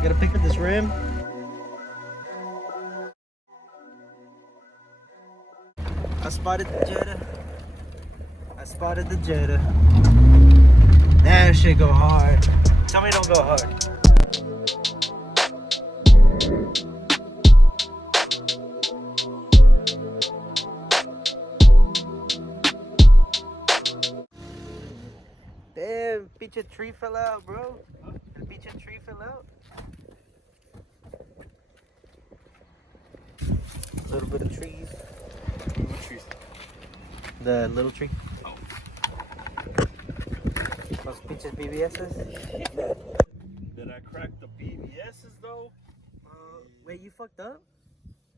Gotta pick up this rim. I spotted the Jetta. I spotted the Jetta. That shit go hard. Tell me it don't go hard. Damn, pinche tree fell out, bro. The pinche tree fell out. A little bit of trees. What trees? The little tree. Oh. Those pinches BBSs. Did I crack the BBSs though? Wait, you fucked up?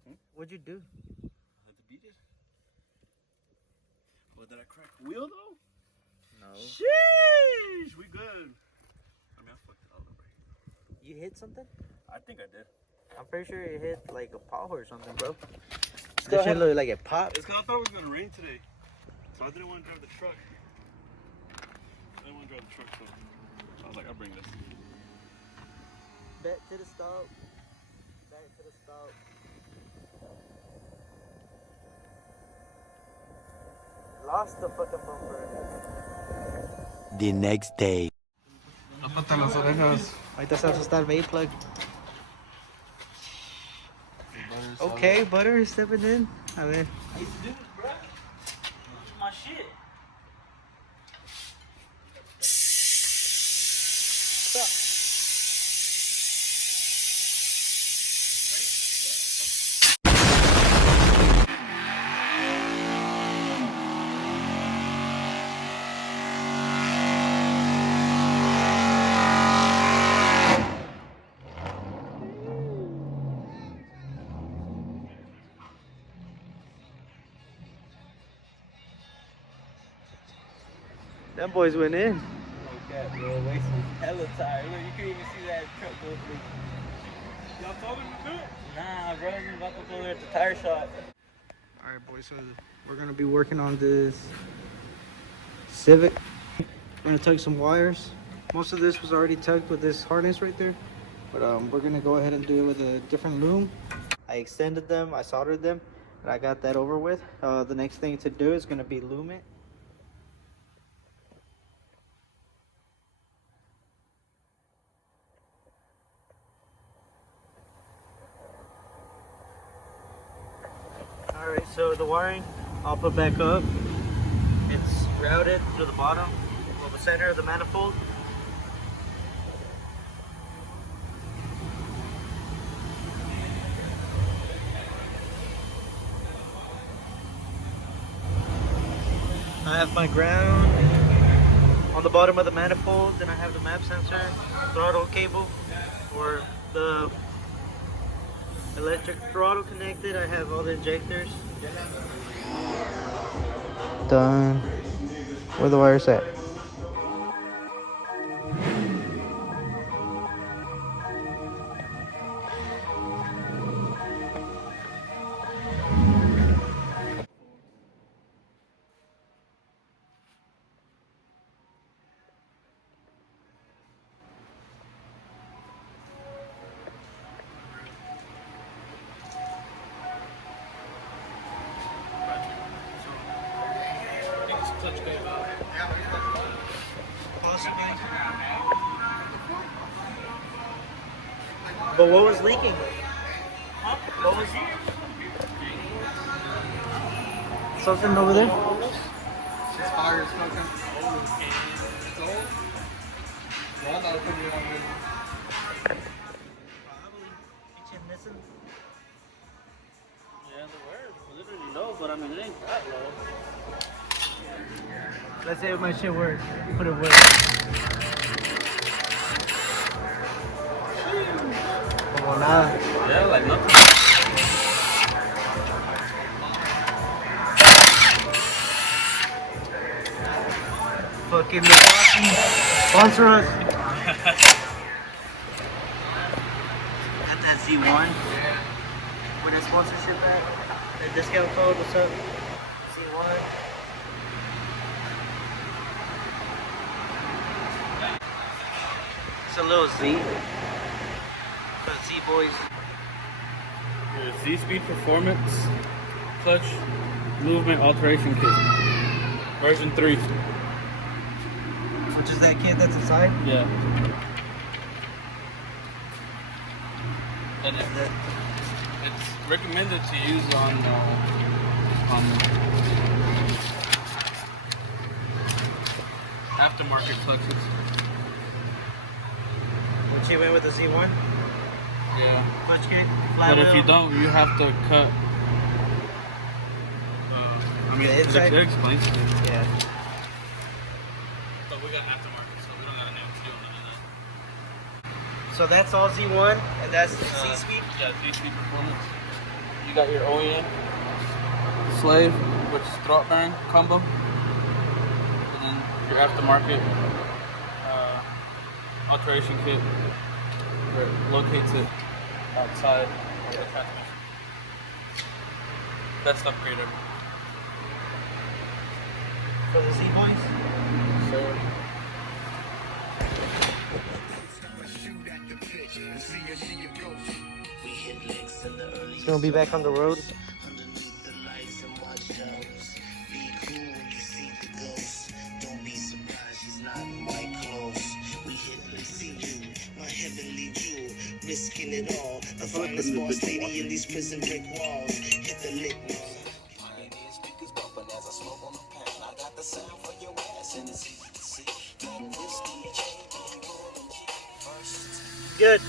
Hmm? What'd you do? I had to beat it. Well, did I crack the wheel though? No. Sheesh, we good. I mean, I fucked it all up right. You hit something? I think I did. I'm pretty sure it hit like a pothole or something, bro. That shit looked like it popped. It's because I thought it was going to rain today. So I didn't want to drive the truck. I didn't want to drive the truck, so I was like, I'll bring this. Back to the stop. Back to the stop. Lost the fucking bumper. The next day. Tápate las orejas. Ahorita se va a asustar el plug. Okay, Butter is stepping in. A ver. I used to do this, bro. This is my shit. Them boys went in. Okay, bro. Wasting hella tire. Look, you couldn't even see that truck go through. Y'all told him to do it? Nah, bro. I'm about to go there at the tire shop. Alright, boys, so we're gonna be working on this Civic. We're gonna tug some wires. Most of this was already tugged with this harness right there, but we're gonna go ahead and do it with a different loom. I extended them, I soldered them, and I got that over with. The next thing to do is gonna be loom it. Alright, so the wiring I'll put back up. It's routed to the bottom of the center of the manifold. I have my ground on the bottom of the manifold, then I have the map sensor, throttle cable for the electric throttle connected. I have all the injectors. Done. Where the wires at? But what was leaking? Huh? What was something over there? It's fire smoking. It's old. Well, I thought it could be on the... Missing. Yeah, the word. Literally low, but I mean, it ain't that low. Let's see if my shit works. Put it away. Como nada. Yeah, like nothing. Fucking Milwaukee. Sponsor us. Got that Z1. With a sponsorship at. That discount code, what's up? Z1. It's a little Z. Z-Boys. The ZSpeedperformance clutch movement alteration kit, version 3. Which is that kit that's inside? Yeah. And it's recommended to use on aftermarket clutches. Which you went with the Z1? Yeah. Clutch kit? Flat But if you wheel? don't, you have to cut. I mean, The inside? it explains it. Yeah. But we got aftermarket, so we don't gotta know what to do on none of that. So that's all Z1, and that's Z-Speed? Yeah, ZSpeed Performance. You got your OEM slave, which is throttle bearing combo, and then your aftermarket alteration kit that locates it outside of the transmission. Best upgrade ever. For the Z-Boys? So. It's gonna be back on the road. Risking it all, the finest boss lady in these prison brick walls. Hit the lick now. Pioneer speakers bumping as I smoke on the pan. I got the sound for your ass and it's easy to see. This DJ, Good.